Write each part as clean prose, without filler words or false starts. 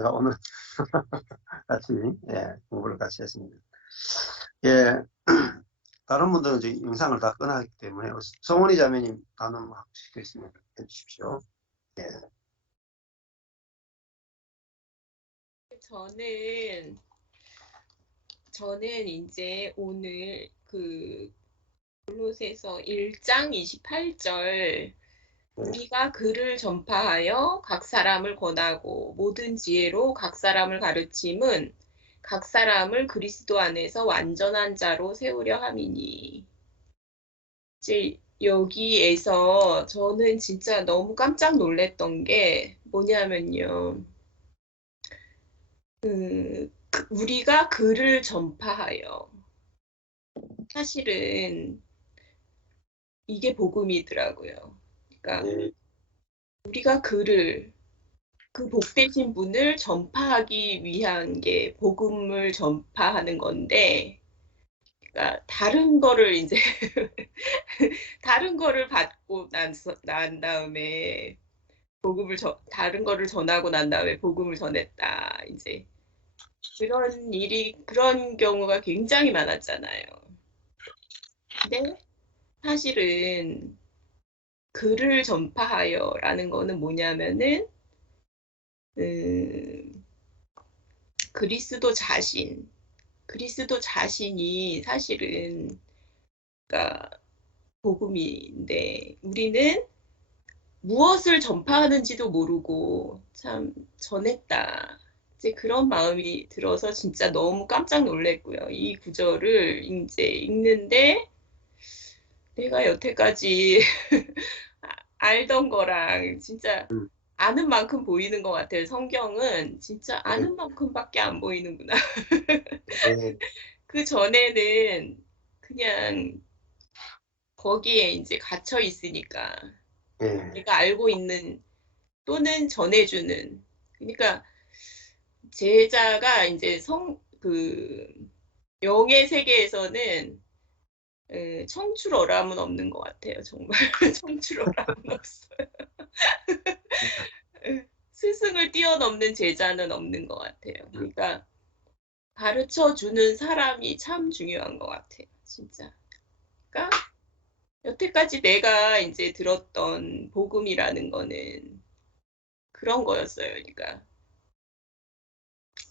제가 오늘 같이 공부를 같이 했습니다. 예, 다른 분들은 이제 영상을 다 꺼놨기 때문에 성원이 자매님 단어 하시겠습니다. 해주십시오. 예. 저는 이제 오늘 그 골로새서 1장 28절 우리가 그를 전파하여 각 사람을 권하고 모든 지혜로 각 사람을 가르침은 각 사람을 그리스도 안에서 완전한 자로 세우려 함이니. 이제 여기에서 저는 진짜 너무 깜짝 놀랐던 게 뭐냐면요. 우리가 그를 전파하여. 사실은 이게 복음이더라고요. 그러니까 우리가 그 복되신 분을 전파하기 위한 게 복음을 전파하는 건데, 그러니까 다른 거를 이제 다른 거를 받고 난 다음에 다른 거를 전하고 난 다음에 복음을 전했다. 이제 그런 경우가 굉장히 많았잖아요. 근데 사실은 그를 전파하여라는 거는 뭐냐면은 그리스도 자신이 사실은 그러니까 복음인데 우리는 무엇을 전파하는지도 모르고 참 전했다. 이제 그런 마음이 들어서 진짜 너무 깜짝 놀랐고요. 이 구절을 이제 읽는데 내가 여태까지 알던 거랑 진짜 아는 만큼 보이는 것 같아요. 성경은 진짜 아는 만큼밖에 안 보이는구나. 그 전에는 그냥 거기에 이제 갇혀 있으니까 내가 알고 있는 또는 전해주는. 그러니까 제자가 이제 영의 세계에서는 청출어람은 없는 것 같아요. 정말 청출어람은 없어요. 스승을 뛰어넘는 제자는 없는 것 같아요. 그러니까 가르쳐 주는 사람이 참 중요한 것 같아요. 진짜. 그러니까 여태까지 내가 이제 들었던 복음이라는 거는 그런 거였어요. 그러니까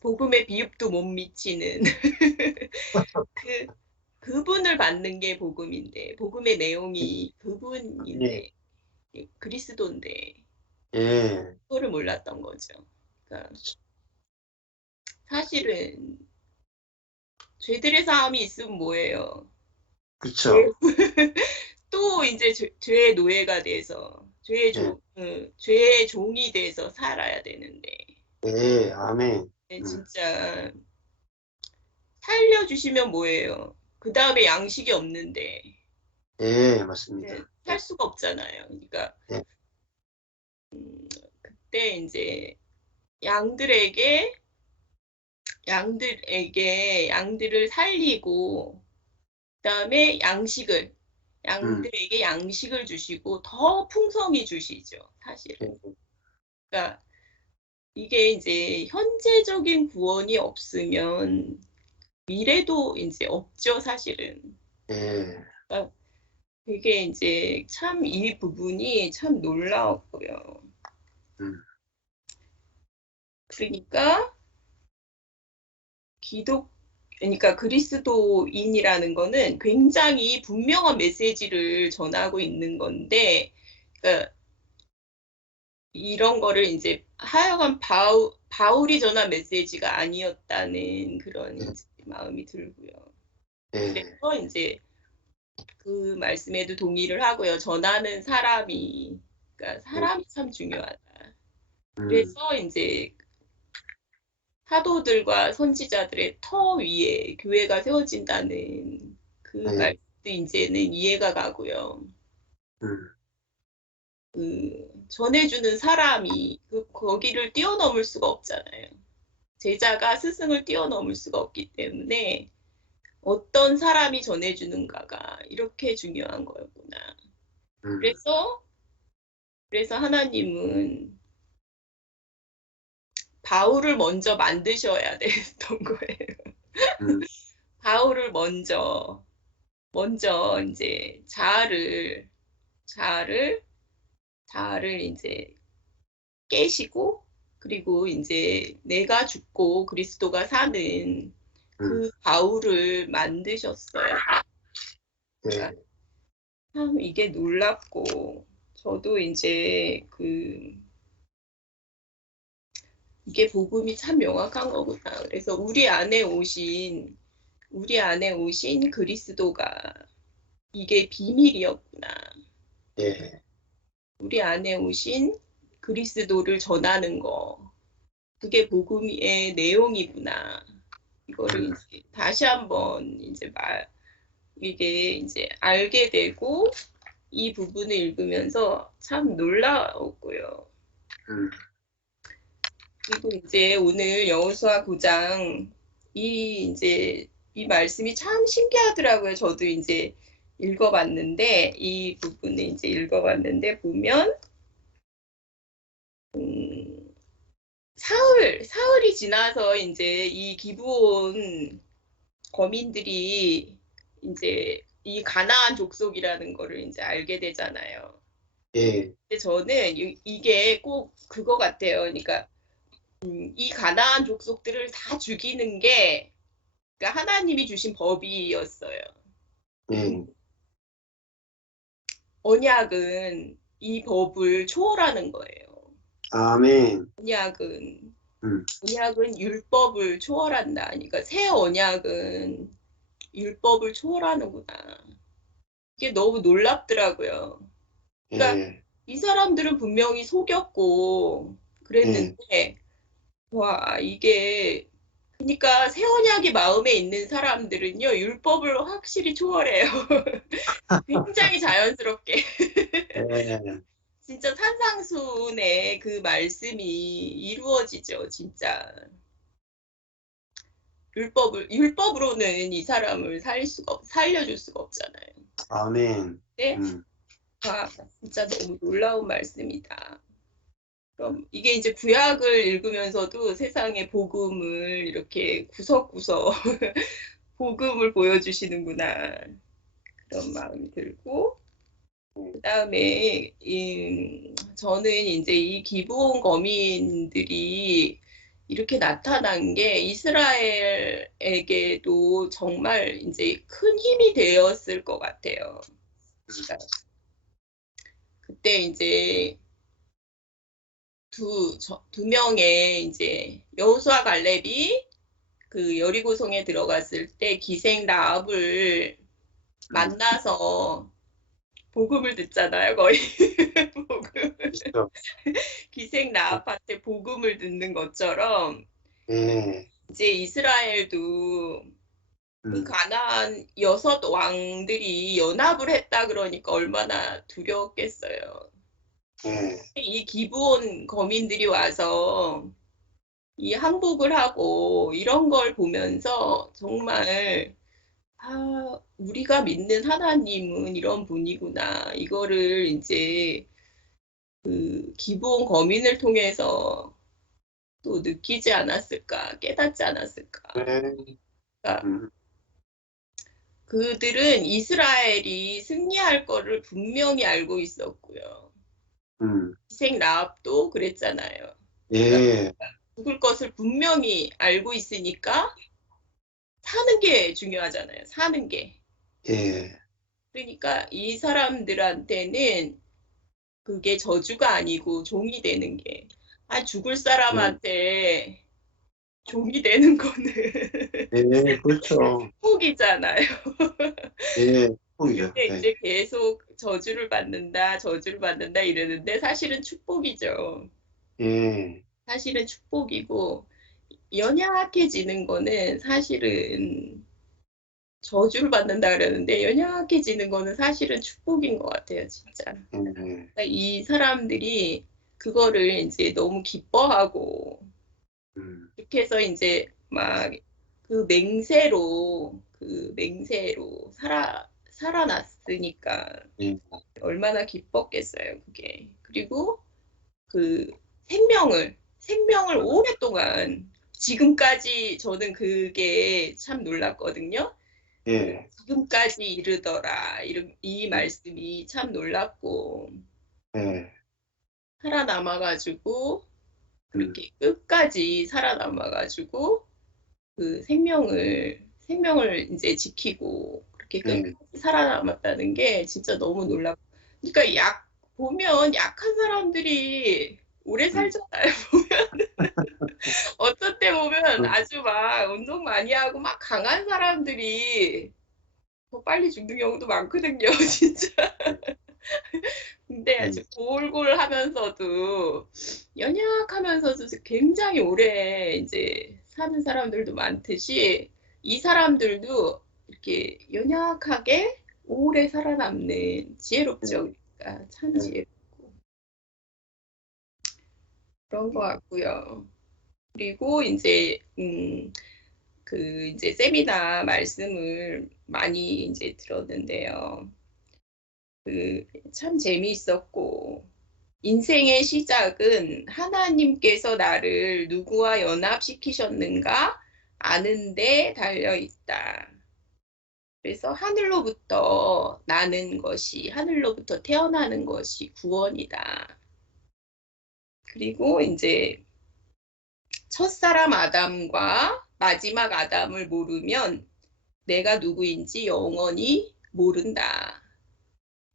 복음의 비읍도 못 미치는 그분을 받는 게 복음인데 복음의 내용이 그분인데 그리스도인데 그거를 몰랐던 거죠. 그러니까 사실은 죄들의 사함이 있으면 뭐예요? 그렇죠. 또 이제 죄의 노예가 돼서 죄의 종이 돼서 살아야 되는데 아멘. 진짜 살려주시면 뭐예요? 그 다음에 양식이 없는데 맞습니다. 살 수가 없잖아요. 그러니까 그때 이제 양들에게 양들을 살리고 그다음에 양들에게 양식을 주시고 더 풍성히 주시죠. 사실은. 그러니까 이게 이제 현재적인 구원이 없으면 미래도 이제 없죠, 사실은. 그러니까 되게 이제 참 이 부분이 참 놀라웠고요. 그러니까 그러니까 그리스도인이라는 거는 굉장히 분명한 메시지를 전하고 있는 건데, 그러니까 이런 거를 이제 하여간 바울이 전한 메시지가 아니었다는 그런 마음이 들고요. 그래서 이제 그 말씀에도 동의를 하고요. 전하는 그러니까 사람이 참 중요하다. 그래서 이제 사도들과 선지자들의 터 위에 교회가 세워진다는 그 말도 이제는 이해가 가고요. 전해주는 사람이 거기를 뛰어넘을 수가 없잖아요. 제자가 스승을 뛰어넘을 수가 없기 때문에 어떤 사람이 전해주는가가 이렇게 중요한 거였구나. 그래서 하나님은 바울을 먼저 만드셔야 됐던 거예요. 음, 바울을 먼저 이제 자아를 이제 깨시고, 그리고 이제 내가 죽고 그리스도가 사는 그 바울을 만드셨어요. 네, 참 이게 놀랍고, 저도 이제 이게 복음이 참 명확한 거구나. 그래서 우리 안에 오신 그리스도가 이게 비밀이었구나. 예, 우리 안에 오신 그리스도를 전하는 거, 그게 복음의 내용이구나. 이거를 이제 다시 한번 이제 이게 이제 알게 되고, 이 부분을 읽으면서 참 놀라웠고요. 음, 그리고 이제 오늘 여호수아 9장 이제 이 말씀이 참 신기하더라고요. 저도 이제 읽어봤는데, 이 부분을 이제 읽어봤는데 보면 사흘이 지나서 이제 이 기브온 거민들이 이제 이 가나안 족속이라는 거를 이제 알게 되잖아요. 예, 근데 저는 이게 꼭 그거 같아요. 그러니까 이 가나안 족속들을 다 죽이는 게 그러니까 하나님이 주신 법이었어요. 예, 언약은 이 법을 초월하는 거예요. 아멘, 언약은 음, 율법을 초월한다. 그러니까 새 언약은 율법을 초월하는구나. 이게 너무 놀랍더라고요. 그러니까 예, 이 사람들은 분명히 속였고 예, 그랬는데, 와, 이게 그러니까 새 언약이 마음에 있는 사람들은요, 율법을 확실히 초월해요. 굉장히 자연스럽게. 예, 진짜 산상수훈의 그 말씀이 이루어지죠, 진짜. 율법으로는 이 사람을 살려줄 수가 없잖아요. 아멘, 근데, 와, 진짜 너무 놀라운 말씀이다. 그럼 이게 이제 구약을 읽으면서도 세상의 복음을 이렇게 구석구석 복음을 보여주시는구나. 그런 마음이 들고, 그다음에 저는 이제 이 기브온 거민들이 이렇게 나타난 게 이스라엘에게도 정말 이제 큰 힘이 되었을 것 같아요. 그러니까 그때 이제 두 명의 이제 여호수아 갈렙이 그 여리고성에 들어갔을 때 기생 라합을 만나서 복음을 듣잖아요, 거의. 그렇죠. 기생 라합한테 복음을 듣는 것처럼 예, 이제 이스라엘도 그 음, 가나안 6왕들이 연합을 했다 그러니까 얼마나 두려웠겠어요. 예, 이 기브온 거민들이 와서 이 항복을 하고 이런 걸 보면서 정말 우리가 믿는 하나님은 이런 분이구나. 이거를 이제 그 기브온 거민을 통해서 또 느끼지 않았을까, 깨닫지 않았을까. 예, 그러니까 음, 그들은 이스라엘이 승리할 거를 분명히 알고 있었고요. 희생 라합도 그랬잖아요. 그러니까 예, 죽을 것을 분명히 알고 있으니까 사는 게 중요하잖아요. 사는 게. 예, 그러니까 이 사람들한테는 그게 저주가 아니고 종이 되는 게, 죽을 예, 사람한테 종이 되는 거는 예, 그렇죠. 축복이잖아요. 예, 축복이죠. 근데 예, 이제 계속 저주를 받는다 이러는데 사실은 축복이죠. 예, 사실은 축복이고, 연약해지는 거는 사실은 저주를 받는다 그러는데, 연약해지는 거는 사실은 축복인 것 같아요, 진짜. 예, 그러니까 이 사람들이 그거를 이제 너무 기뻐하고, 이렇게 해서 이제 막 맹세로 살아났으니까 예, 얼마나 기뻤겠어요, 그게. 그리고 그 생명을 오랫동안 지금까지 저는 그게 참 놀랐거든요. 예, 지금까지 이르더라. 이 말씀이 참 놀랐고 예, 살아남아가지고 음, 그렇게 끝까지 살아남아가지고 그 생명을 이제 지키고 그렇게 예, 끝까지 살아남았다는 게 진짜 너무 놀랍고 그러니까 보면 약한 사람들이 오래 음, 살잖아요. 어떤 때 보면 음, 아주 막 운동 많이 하고 막 강한 사람들이 더 빨리 죽는 경우도 많거든요, 진짜. 근데 음, 아주 골골하면서도 연약하면서도 굉장히 오래 이제 사는 사람들도 많듯이 이 사람들도 이렇게 연약하게 오래 살아남는 지혜롭죠. 그러니까 참 예, 지혜롭고 그런 것 같고요. 그리고 이제 그 이제 세미나 말씀을 많이 이제 들었는데요. 그 참 재미있었고 인생의 시작은 하나님께서 나를 누구와 연합시키셨는가 아는데 달려 있다. 그래서 하늘로부터 태어나는 것이 구원이다. 그리고 이제 첫사람 아담과 마지막 아담을 모르면 내가 누구인지 영원히 모른다.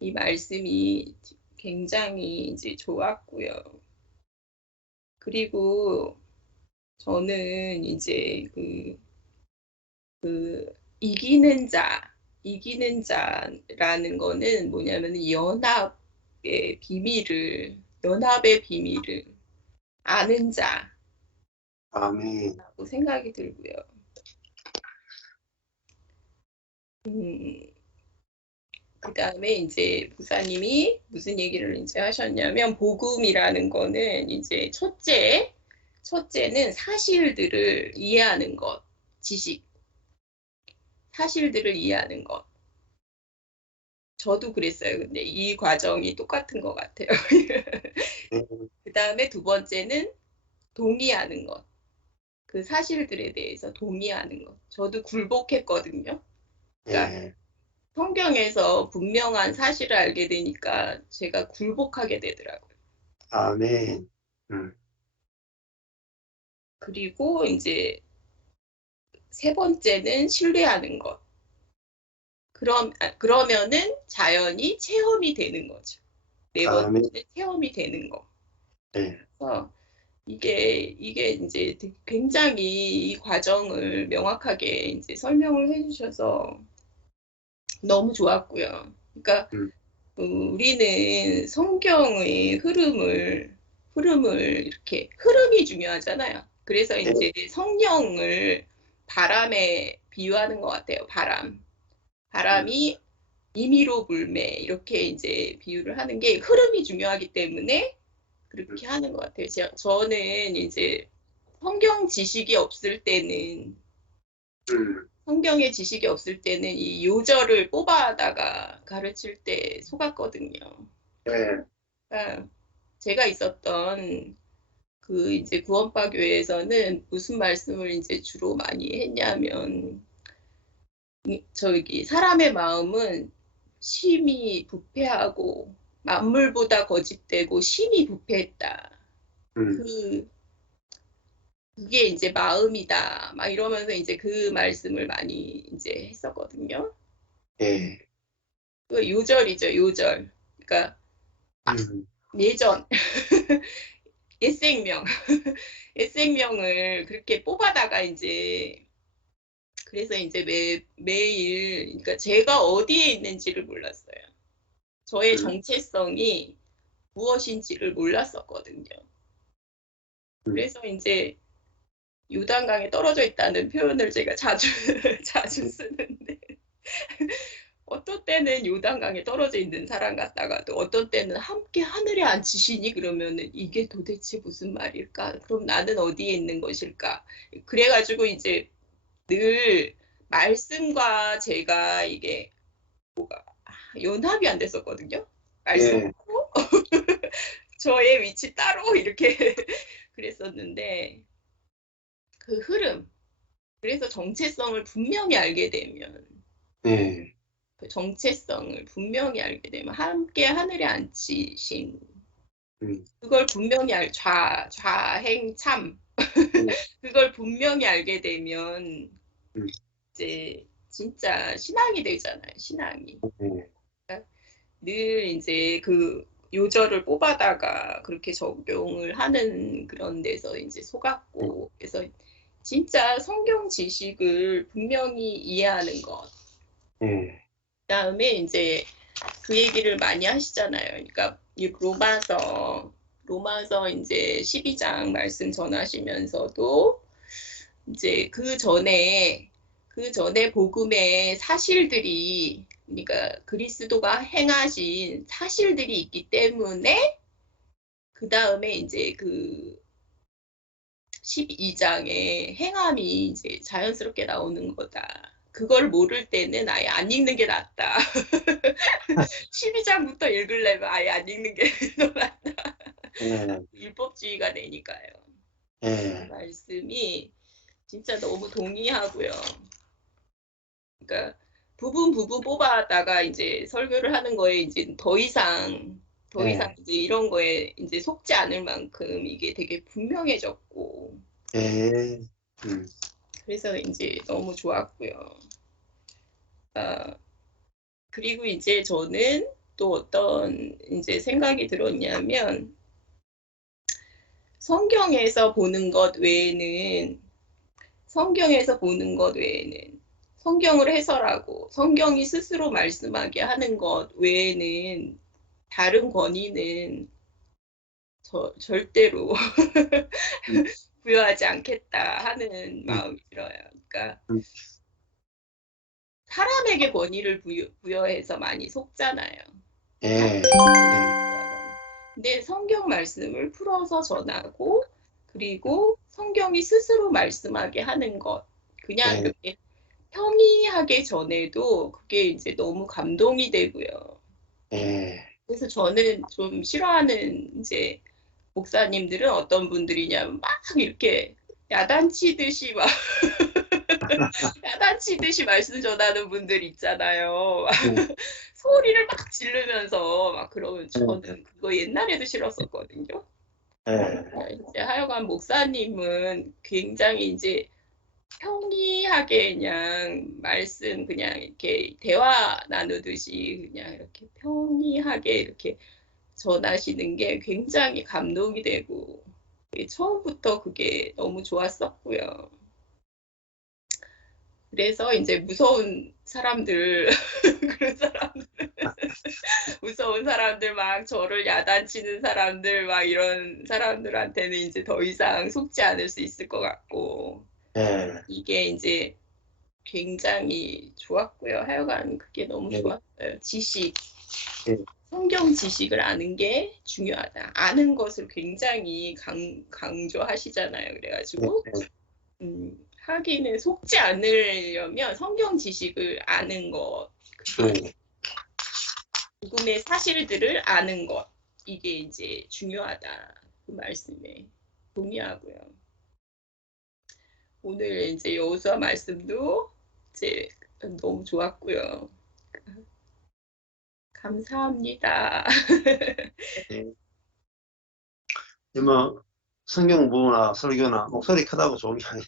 이 말씀이 굉장히 이제 좋았고요. 그리고 저는 이제 그 이기는 자라는 거는 뭐냐면 연합의 비밀을 아는 자라고 아멘. 생각이 들고요. 음, 그 다음에 이제 부사님이 무슨 얘기를 이제 하셨냐면 복음이라는 거는 이제 첫째는 사실들을 이해하는 것, 사실들을 이해하는 것. 저도 그랬어요. 근데 이 과정이 똑같은 것 같아요. 예, 그 다음에 두 번째는 동의하는 것. 그 사실들에 대해서 동의하는 것. 저도 굴복했거든요. 그러니까 예, 성경에서 분명한 사실을 알게 되니까 제가 굴복하게 되더라고요. 아멘. 음, 그리고 이제 세 번째는 신뢰하는 것. 그러면은 자연히 체험이 되는 거죠. 네 아멘. 번째는 체험이 되는 거. 예, 그래서 이게 이제 굉장히 이 과정을 명확하게 이제 설명을 해주셔서 너무 좋았고요. 그러니까 음, 우리는 성경의 흐름을 이렇게 흐름이 중요하잖아요. 그래서 예, 이제 성령을 바람에 비유하는 것 같아요. 음, 바람이 임의로 불매 이렇게 이제 비유를 하는 게 흐름이 중요하기 때문에 음, 그렇게 하는 것 같아요. 저는 이제 성경 지식이 없을 때는 음, 성경의 지식이 없을 때는 이 요절을 뽑아다가 가르칠 때 속았거든요. 예, 그러니까 제가 있었던 그 이제 구원파 교회에서는 무슨 말씀을 이제 주로 많이 했냐면 저기 사람의 마음은 심히 부패하고 만물보다 거짓되고 심히 부패했다. 음, 그 그게 이제 마음이다. 막 이러면서 이제 그 말씀을 많이 이제 했었거든요. 예, 그 요절이죠, 요절. 그러니까 음, 예전 옛생명, 옛생명을 그렇게 뽑아다가 이제 그래서 이제 매일 그러니까 제가 어디에 있는지를 몰랐어요. 저의 음, 정체성이 무엇인지를 몰랐었거든요. 음, 그래서 이제 요단강에 떨어져 있다는 표현을 제가 자주 자주 쓰는데 어떤 때는 요단강에 떨어져 있는 사람 같다가도 어떤 때는 함께 하늘에 앉히시니 그러면은 이게 도대체 무슨 말일까? 그럼 나는 어디에 있는 것일까? 그래가지고 이제 늘 말씀과 제가 이게 연합이 안 됐었거든요. 말씀 예, 따로 저의 위치 따로 이렇게 그랬었는데 그 흐름, 그래서 정체성을 분명히 알게 되면 예, 그 정체성을 분명히 알게 되면 함께 하늘에 앉히신 음, 그걸 분명히 좌행참 음, 그걸 분명히 알게 되면 음, 이제 진짜 신앙이 되잖아요. 신앙이. 예, 그러니까 늘 이제 그 요절을 뽑아다가 그렇게 적용을 하는 그런 데서 이제 속았고, 그래서 진짜 성경 지식을 분명히 이해하는 것. 예, 그다음에 이제 그 얘기를 많이 하시잖아요. 그러니까 이 로마서 이제 12장 말씀 전하시면서도 이제 그 전에 복음의 사실들이, 그러니까 그리스도가 행하신 사실들이 있기 때문에 그 다음에 이제 그 12장에 행함이 이제 자연스럽게 나오는 거다. 그걸 모를 때는 아예 안 읽는 게 낫다. 12장부터 읽으려면 아예 안 읽는 게 더 낫다. 예, 율법주의가 되니까요. 그 예, 말씀이 진짜 너무 동의하고요. 그러니까 부분 뽑아다가 이제 설교를 하는 거에 이제 더 이상 예, 이제 이런 거에 이제 속지 않을 만큼 이게 되게 분명해졌고, 예, 그래서 이제 너무 좋았고요. 아, 그리고 이제 저는 또 어떤 이제 생각이 들었냐면, 성경에서 보는 것 외에는 성경에서 보는 것 외에는 성경을 해설하고 성경이 스스로 말씀하게 하는 것 외에는 다른 권위는 절대로 음, 부여하지 않겠다 하는 음, 마음이 들어요. 그러니까 음, 사람에게 권위를 부여해서 많이 속잖아요. 예, 예, 근데 성경 말씀을 풀어서 전하고, 그리고 성경이 스스로 말씀하게 하는 것, 그냥 예, 이렇게 평이하게 전해도 그게 이제 너무 감동이 되고요. 예, 그래서 저는 좀 싫어하는 이제 목사님들은 어떤 분들이냐면 막 이렇게 야단치듯이 막 야단치듯이 말씀 전하는 분들 있잖아요. 음, 소리를 막 지르면서 막 그러면 예, 저는 그거 옛날에도 싫었었거든요. 예, 이제 하여간 목사님은 굉장히 이제 평이하게 그냥 말씀 그냥 이렇게 대화 나누듯이 그냥 이렇게 평이하게 이렇게 전하시는 게 굉장히 감동이 되고 처음부터 그게 너무 좋았었고요. 그래서 이제 무서운 사람들 그런 사람들 무서운 사람들 막 저를 야단치는 사람들 막 이런 사람들한테는 이제 더 이상 속지 않을 수 있을 것 같고 예, 이게 이제 굉장히 좋았고요. 하여간 그게 너무 예, 좋았어요. 지식, 예, 성경 지식을 아는 게 중요하다. 아는 것을 굉장히 강조하시잖아요. 그래가지고 하기는 속지 않으려면 성경 지식을 아는 것, 그게 예, 복음의 사실들을 아는 것, 이게 이제 중요하다. 그 말씀에 동의하고요. 오늘 이제 여호수아 말씀도 이제 너무 좋았고요. 감사합니다. 예. 뭐 성경 공부나 설교나 목소리 크다고 좋은 게 아니에요.